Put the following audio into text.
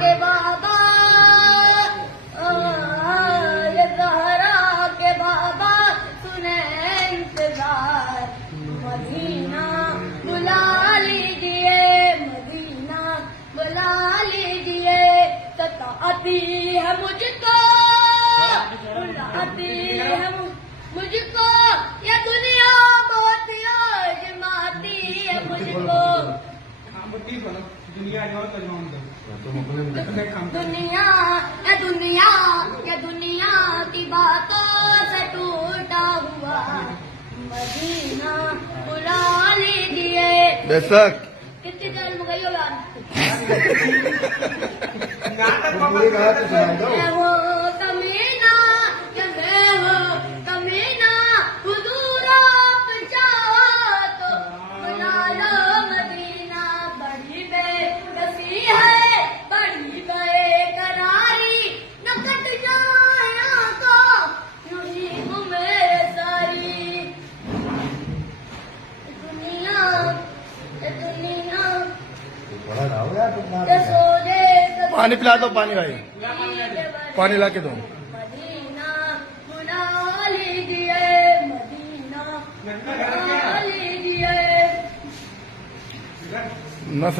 के बाबा, ये ज़हरा के बाबा सुने इंतजार। मदीना बुला लीजिए, मदीना बुला लीजिए। सताती है मुझको, बुलाती है मुझको, ये दुनिया बहुत आजमाती है मुझको। दुनिया ये दुनिया की बातों से टूटा हुआ मदीना बुला लीजिए। बेशक कितनी देर में गई हो यार? मैं हो कमीना, कि मैं हो कमीना, हुजूर आप चाहो तो बुला लो मदीना। बड़ी बेकसी है, बड़ी बेकरारी, न कट जाए आंखों नसीब मेरे सारी। दुनिया सोने पानी पिला दो, पानी भाई, पानी ला के दो। मदीना बुला लीजिए, मदीना बुला लीजिए। न